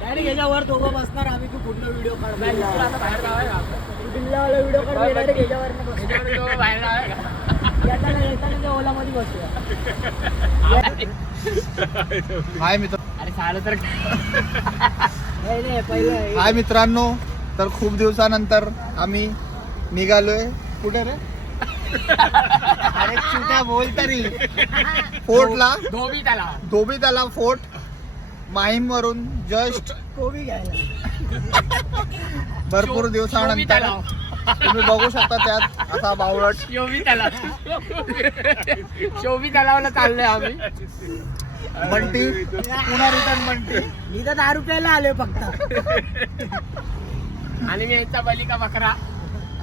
Direct याच्यावर दोघं बसणार आम्ही की कुठला व्हिडिओ काढणार व्हिडिओ काढणार डायरेक्ट याच्यावर येताना ओलामध्ये बसूया. हाय मित्र, अरे चालू तर पहिले हाय मित्रांनो. तर खूप दिवसानंतर आम्ही निघालोय. कुठे रे? अरे कुठे बोल तरी. फोर्टला, धोबी तलाव फोर्ट, माहीम वरून जस्ट कोबी घ्यायला भरपूर दिवसानंतर तुम्ही बघू शकता त्यात असा बावळट शोभी तलावला चाललोय आम्ही. बंटी पुन्हा रिटर्न बंटी. मी तर 10 रुपयाला आलोय फक्त. आणि मी याचा बलिका बकरा.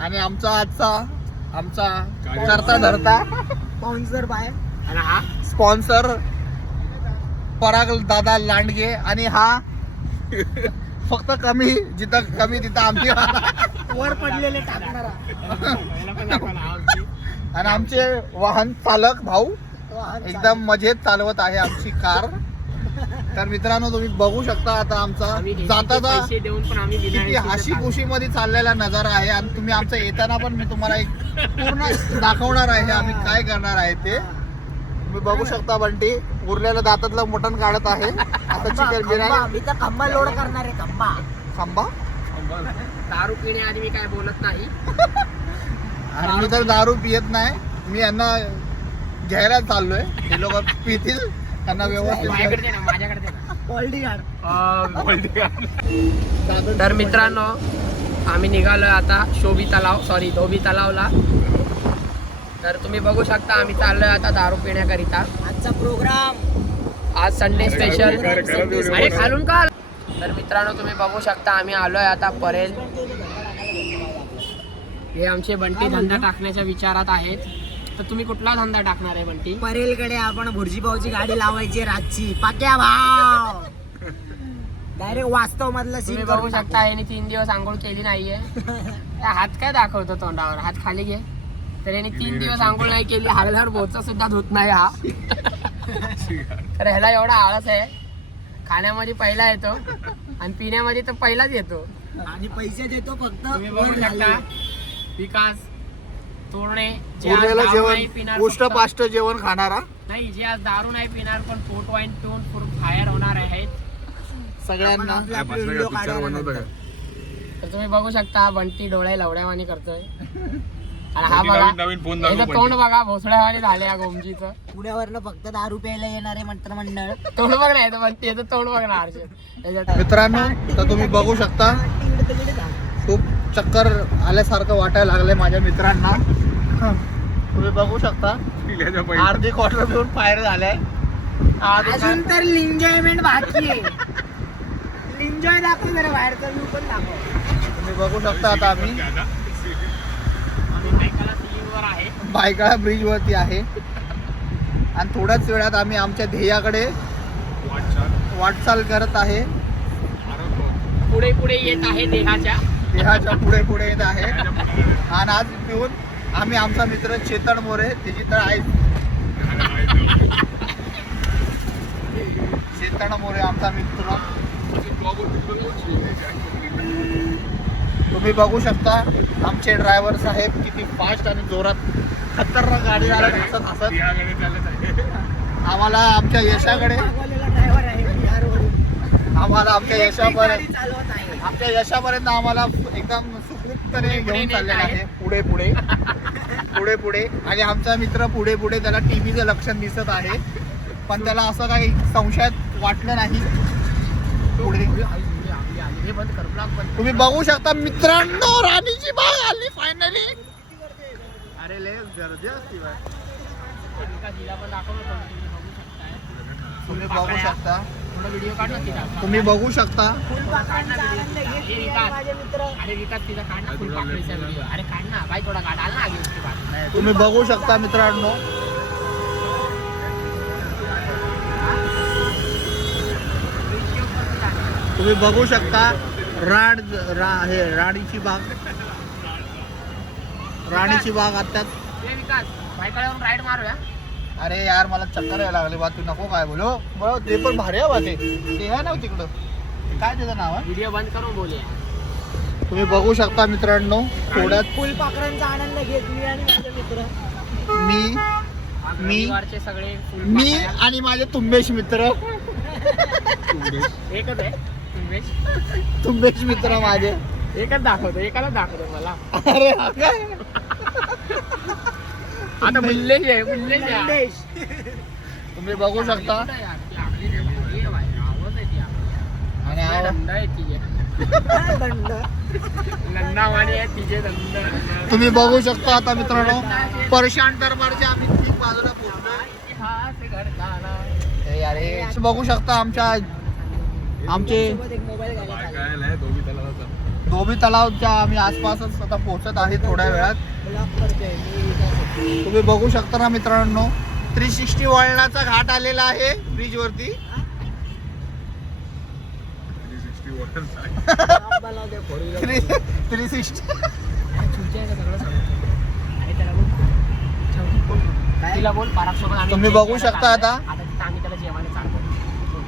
आणि आमचा करता धरता स्पॉन्सर बाय आणि हा स्पॉन्सर पराग दादा लांडगे. आणि हा फक्त कमी जिथं कमी तिथं आमची वर पडलेले टाकणारा. आणि आमचे वाहन चालक भाऊ एकदम मजेत चालवत आहे आमची कार. तर मित्रांनो तुम्ही बघू शकता आता आमचा जाताचा किती हाशी खुशी मध्ये चाललेला नजारा आहे. आणि तुम्ही आमचं येताना पण मी तुम्हाला एक पूर्ण दाखवणार आहे आम्ही काय करणार आहे ते. तुम्ही बघू शकता बंटी उरलेलं दातातलं मटण काढत आहे. आता चिकन बिर्याणी. मी तर खंबा लोड करणार आहे. खंबा दारू पिण्याआधी मी काय बोलत नाही. आणि मी तर दारू पियत नाही. मी यांना घ्यायला चाललोय. हे लोक पितील त्यांना व्यवस्थित. तर मित्रांनो आम्ही निघालोय आता धोबी तलावला. तर तुम्ही बघू शकता आम्ही चाललोय आता दारू पिण्याकरिता. आजचा प्रोग्राम आज संडे स्पेशल. अरे खालून का. तर मित्रांनो तुम्ही बघू शकता आम्ही आलोय आता परेल. हे आमचे बंटी धंदा टाकण्याच्या विचारात आहेत. तर तुम्ही कुठला धंदा टाकणार आहे बंटी? परेलकडे आपण भुर्जी पावची गाडी लावायची रातची. पाक्या भाव डायरेक्ट वास्तव मधलं सीन बघू शकता. याने 3 दिवस आंघोळ केली नाहीये. हात काय दाखवतो तोंडावर. हात खाली घे. तर याने 3 दिवस आंघोळ नाही केली. हालल्यावर बोचा सुद्धा धुत नाही हा. तर ह्याला एवढा आळस आहे. खाण्यामध्ये पहिला येतो आणि पिण्यामध्ये तर पहिलाच येतो. आणि पैसे देतो फक्त विकास तोडणे. जेवण उष्टपाष्ट जेवण खाणारा नाही. जे आज दारू नाही पिणार पण पोट वाईन पिऊन फायर होणार आहेत सगळ्यांना. तर तुम्ही बघू शकता बंटी डोळे लवड्यावानी करतोय. आणि हा बघा तोंड बघा भोसड्यावानी झाले या गोमजीचं. पुण्यावरनं फक्त दारू प्यायला येणारे मंडळ तोंड बघ नाही तर बंटी याचं तोंड बघणार. मित्रांनो तर तुम्ही बघू शकता खूप चक्कर आल्यासारखं वाटायला लागलंय माझ्या मित्रांना. तुम्ही बघू शकता अर्धी क्वार्टर घेऊन फायर झालाय. अजून तर एन्जॉयमेंट बाकी आहे. एन्जॉय दाखव जरा बाहेरचा व्ह्यू पण दाखव. तुम्ही बघू शकता आता आम्ही बायकाळा ब्रिज वरती आहे. आणि थोड्याच वेळात आम्ही आमच्या ध्येयाकडे वाटचाल करत आहे. पुढे पुढे येत आहे देहाच्या पुढे येत आहे. आणि आज पिऊन आम्ही आमचा मित्र चेतन मोरे त्याची तर आहे. चेतन मोरे आमचा मित्र. तुम्ही बघू शकता आमचे ड्रायव्हर साहेब किती फास्ट आणि जोरात खतरनाक गाडी चालत हसत आम्हाला आमच्या यशाकडे यशापर्यंत आम्हाला एकदम सुखरूपपणे घेऊन चाललेला आहे. पुढे आणि आमचा मित्र पुढे त्याला टीव्हीचं लक्षण दिसत आहे पण त्याला असं काही संशयात वाटलं नाही. तुम्ही बघू शकता मित्रांनो राणीची बाग आली फायनली. अरे लय गर्दी असती. तुम्ही बघू शकता तुम्ही बघू शकता तुम्ही बघू शकता मित्रांनो. तुम्ही बघू शकता राणीची बाग आत्ताच. भायखळ्यावरून राईड मारूया. अरे यार मला चक्कर यायला लागले बा, तू नको काय बोलो बरं. ते पण भारी आहे बा, ते आहे ना तिकडं, काय त्याचं नाव आहे? व्हिडिओ बंद करून बोलूया. तुम्ही बघू शकता मित्रांनो, थोड्यात फुलपाखरांचा आनंद घेत मी आणि माझे मित्र. मी सगळे मी आणि माझे तुंबेश मित्र. एकच आहे तुंबेश. तुंबेश मित्र माझे एकच दाखवतो, एकालाच दाखवतो मला. अरे हा काय? आता बुल्लेश आहे, बुल्लेश. तुम्ही बघू शकता आणि तुम्ही बघू शकता आता मित्रांनो, परशान दरबारचे आम्ही ठीक बाजूला पोहोचलोय. अरे बघू शकता आमचे धोबी तलावच्या आम्ही आसपासच आता पोहोचत आहे थोड्या वेळात. तुम्ही बघू शकता ना मित्रांनो, 360 वळणाचा घाट आलेला आहे ब्रिज वरती. 360 तुम्ही बघू शकता आता.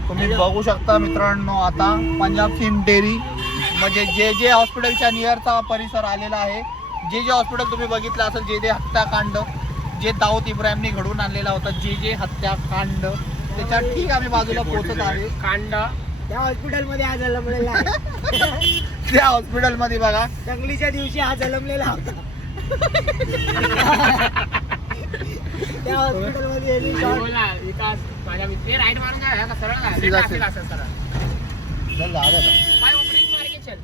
तुम्ही बघू शकता मित्रांनो, आता पंजाब सिंध डेअरी म्हणजे जे हॉस्पिटलच्या नियरचा परिसर आलेला आहे. जे हॉस्पिटल तुम्ही बघितलं असेल, जे हत्याकांड जे दाऊद इब्राहिमने घडवून आणलेला होता, जे हत्याकांड, त्याच्या ठीक आम्ही बाजूला पोहोचत आहे. कांड त्या हॉस्पिटल मध्ये हा जन्मलेला आहे. त्या हॉस्पिटल मध्ये बघा, दंगलीच्या दिवशी हा जन्मलेला होता. त्या हॉस्पिटल मध्ये माझ्या मित्र राईट मारून सरळ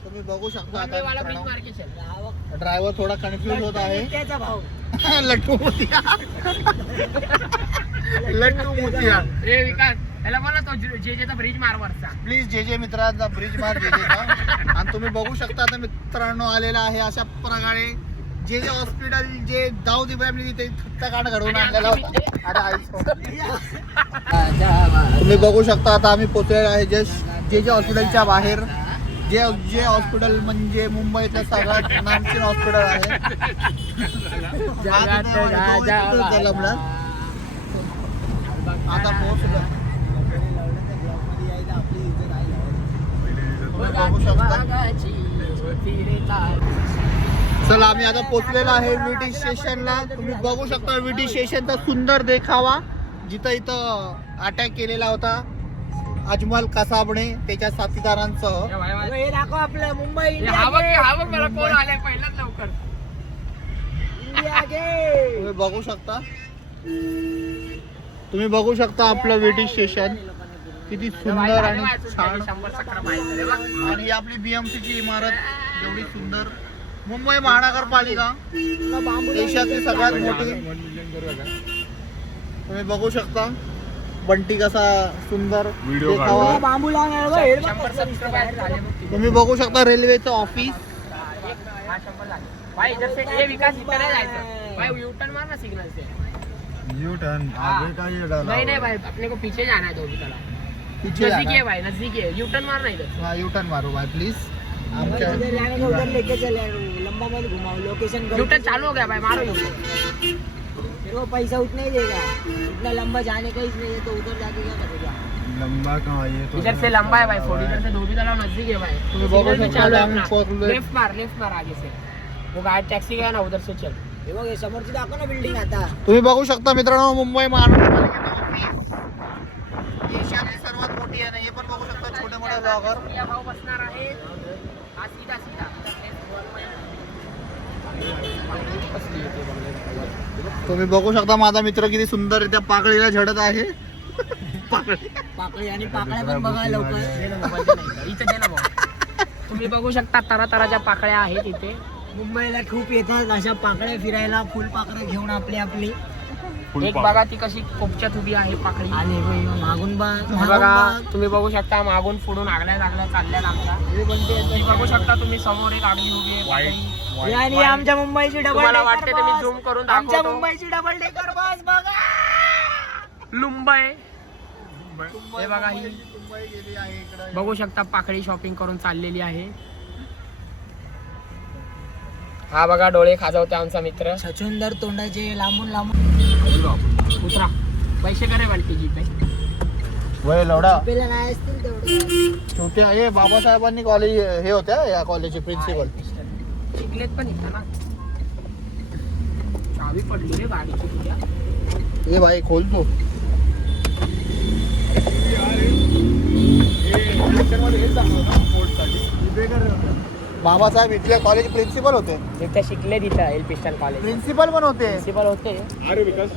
तुम्ही बघू शकता ड्रायव्हर थोडा कन्फ्युज होत आहे. त्याचा भाऊ लट्टू मोतिया. लट्टू मोतिया. रे विकास त्याला बोला तो जेजेचा ब्रिज मार वरचा. प्लीज जे मित्रांचा ब्रिज मार जेजेचा. आणि तुम्ही बघू शकता आता मित्रांनो आलेला आहे अशा प्रकारे जे हॉस्पिटल जे दाऊद इब्राहिमने तिथे हत्याकांड घडवून आणलेला होता. अरे तुम्ही बघू शकता आता आम्ही पोहोचलेलो आहे जे हॉस्पिटलच्या बाहेर. जे हॉस्पिटल म्हणजे मुंबईतलं सगळ्यात नामचीन हॉस्पिटल आहे. आता पोहोचलो. बघू शकता. चला आम्ही आता पोहोचलेलो आहे विटी स्टेशनला. तुम्ही बघू शकता विटी स्टेशनचा सुंदर देखावा, जिथं इथं अटॅक केलेला होता अजमल कसाबने त्याच्या साथीदारांसह. हे दाखव आपलं मुंबई इंडिया मला कोण आले पहिलाच लवकर. इंडिया गे. तुम्ही बघू शकता आपलं वेटिंग स्टेशन किती सुंदर आणि छान. आणि आपली BMC ची इमारत एवढी सुंदर. मुंबई महानगरपालिका देशातली सगळ्यात मोठी. तुम्ही बघू शकता बंटी कसा सुंदर देखावा. तुम्ही बघू शकता रेल्वेचं ऑफिस. यूटर्न मार ना सिग्नल से. यूटर्न नहीं भाई अपने को पीछे जाना है धोबी तालाब. पीछे नजदीक है भाई, नजदीक है. यूटर्न मारना इधर. हाँ यूटर्न मारो भाई प्लीज. उधर लेके चले लंबा मत घुमाओ. लोकेशन यूटर्न चालू हो गया भाई, मारो यूटर्न. फिर वो पैसा उतना ही देगा, इतना लंबा जाने का इसलिए है, तो उधर जाके क्या करेगा. लंबा कहाँ ये तो इधर से लंबा है भाई, इधर से धोबी तालाब नजदीक है भाई. तुम्ही बघू शकता लेफ्ट मार आगे से. वो गाड़ी टॅक्सी गया ना उधर से चल. हे बघ हे समोरची दाखव ना बिल्डिंग. आता तुम्ही बघू शकता मित्रांनो मुंबई महानगरपालिकेचं ऑफिस देशातली सर्वात मोठी आहे. हे पण बघू शकता छोटे मोठे ब्लॉगर. या भाऊ बसणार आहे. हा सीधा तुम्ही बघू शकता माझा मित्र किती सुंदररित्या पाकळीला झडत आहे. पाकळी आणि पाकळ्या पण बघा लवकर. तुम्ही बघू शकता तरातराच्या पाकळ्या आहेत इथे. मुंबईला खूप येतात अशा पाकळ्या फिरायला, फुलपाखरं घेऊन आपली. एक बघा ती कशी कोपच्यात उभी आहे पाकळी. आणि मागून बघा तुम्ही बघू शकता मागून पुढून आगल्या चालल्या आमच्या. बघू शकता तुम्ही समोर एक आगली उभी आहे. आणि आमच्या मुंबईची डबल वाटते मी झूम करून आमच्या मुंबईची डबल डेकर बस बघा. मुंबई हे बघा ही बघू शकता पाकळी शॉपिंग करून चाललेली आहे. हा बघा डोळे खाजवते आमचा मित्र. छछुंदर तोंडाचे लांबून उतरा. पैसे करे बंटी जीपे वय लवडा जीपेला नाही असतील तेवढे छोटे हे बाबासाहेबांनी कॉलेज हे होत्या या कॉलेजचे प्रिन्सिपल शिकलेत पण इथं ना चावी पडली रे गाडीची तुझ्या ये भाई खोल तू बाबासाहेब इथले कॉलेज प्रिन्सिपल होते जिथे शिकले तिथं एल पिस्टन कॉलेज प्रिन्सिपल पण होते प्रिन्सिपल होते अरे विकास